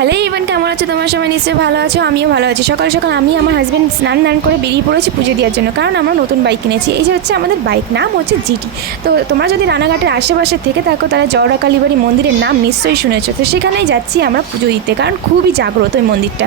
Hello even, কেমন আছো? তোমার সবাই নিশ্চয়ই ভালো আছো, আমিও ভালো আছি। সকাল সকাল আমি আমার হাজব্যান্ড স্নান করে বেরিয়ে পড়েছি পুজো দেওয়ার জন্য, কারণ আমরা নতুন বাইক কিনেছি। এই যে হচ্ছে আমাদের বাইক, নাম হচ্ছে জিটি। তো তোমরা যদি রানাঘাটের আশেপাশে থেকে থাকো তাহলে জওড়া কালীবাড়ি মন্দিরের নাম নিশ্চয়ই শুনেছো। তো সেখানেই যাচ্ছি আমরা পুজো দিতে, কারণ খুবই জাগ্রত ওই মন্দিরটা।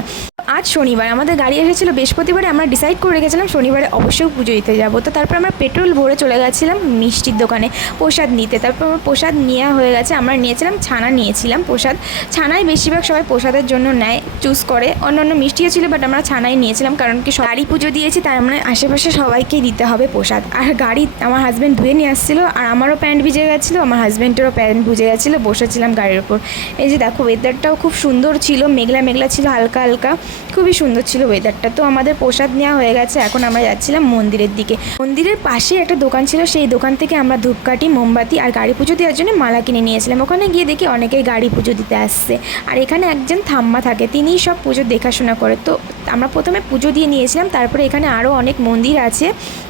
আজ শনিবার, আমাদের গাড়ি এসেছিলো বৃহস্পতিবারে, আমরা ডিসাইড করে রেখেছিলাম শনিবারে অবশ্যই পুজো দিতে যাবো। তো তারপর আমরা পেট্রোল ভরে চলে গেছিলাম মিষ্টির দোকানে প্রসাদ নিতে। তারপর আমার প্রসাদ নেওয়া হয়ে গেছে, আমরা নিয়েছিলাম ছানা, নিয়েছিলাম প্রসাদ। ছানাই বেশিরভাগ সবাই প্রসাদের জন্য নেয়, চুজ করে। অন্যান্য মিষ্টিও ছিল, বাট আমরা ছানাই নিয়েছিলাম, কারণ কি গাড়ি পুজো দিয়েছি তাই আমরা আশেপাশে সবাইকেই দিতে হবে প্রসাদ। আর গাড়ি আমার হাজব্যান্ড ধুয়ে নিয়ে আসছিলো, আর আমারও প্যান্ট ভিজে গেছিলো, আমার হাজব্যান্ডেরও প্যান্ট ভিজে গেছিলো, বসেছিলাম গাড়ির ওপর। এই যে দেখো, ওয়েদারটাও খুব সুন্দর ছিল, মেঘলা মেঘলা ছিল, হালকা হালকা, খুবই সুন্দর ছিল ওয়েদারটা। তো আমাদের প্রসাদ নেওয়া হয়ে গেছে, এখন আমরা যাচ্ছিলাম মন্দিরের দিকে। মন্দিরের পাশে একটা দোকান ছিল, সেই দোকান থেকে আমরা ধূপকাঠি, মোমবাতি আর গাড়ি পুজো দেওয়ার জন্য মালা কিনে নিয়েছিলাম। ওখানে গিয়ে দেখি অনেকেই গাড়ি পুজো দিতে আসছে, আর এখানে একজন ঠাম্মা থাকে, তিনিই সব পুজো দেখাশোনা করে। তো আমরা প্রথমে পুজো দিয়ে নিয়েছিলাম, তারপরে এখানে আরও অনেক মন্দির আছে,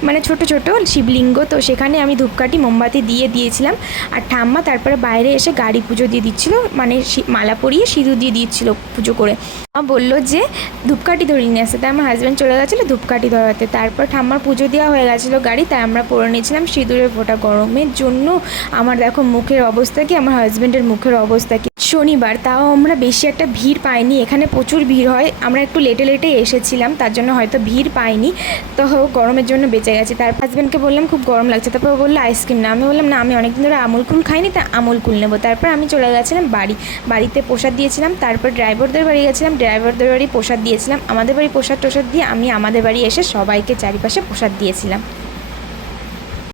মানে ছোট ছোট শিবলিঙ্গ। তো সেখানে আমি ধূপকাঠি মোমবাতি দিয়েছিলাম, আর ঠাম্মা তারপরে বাইরে এসে গাড়ি পুজো দিয়ে দিচ্ছিলো, মানে মালা পরিয়ে সিঁদুর দিয়ে দিচ্ছিলো পুজো করে। মা বললো যে ধূপকাঠি ধরিয়ে নিয়ে আসতে, তাই আমার হাজব্যান্ড চলে গেছিলো ধূপকাঠি ধরাতে। তারপর ঠাম্মার পুজো দেওয়া হয়ে গেছিলো গাড়ি, তাই আমরা পরে নিয়েছিলাম সিঁদুরের ফোঁটা। গরমের জন্য আমার দেখো মুখের অবস্থা কি, আমার হাজব্যান্ডের মুখের অবস্থা কি। শনিবার, তাও আমরা বেশি একটা ভিড় পাইনি, এখানে প্রচুর ভিড় হয়, আমরা একটু লেটে এসেছিলাম, তার জন্য হয়তো ভিড় পাইনি। তো গরমের জন্য বেঁচে গেছি। তার হাজব্যান্ডকে বললাম খুব গরম লাগছে, তারপর বললো আইসক্রিম না। আমি বললাম না, আমি অনেকদিন ধরে আমুল কুল খাইনি, তা আমুল কুল নেবো। তারপর আমি চলে গেছিলাম বাড়িতে প্রসাদ দিয়েছিলাম। তারপর ড্রাইভারদের বাড়ি গেছিলাম, ড্রাইভারদের বাড়ি প্রসাদ দিয়েছিলাম। আমাদের বাড়ি প্রসাদ দিয়ে আমি আমাদের বাড়ি এসে সবাইকে চারিপাশে প্রসাদ দিয়েছিলাম।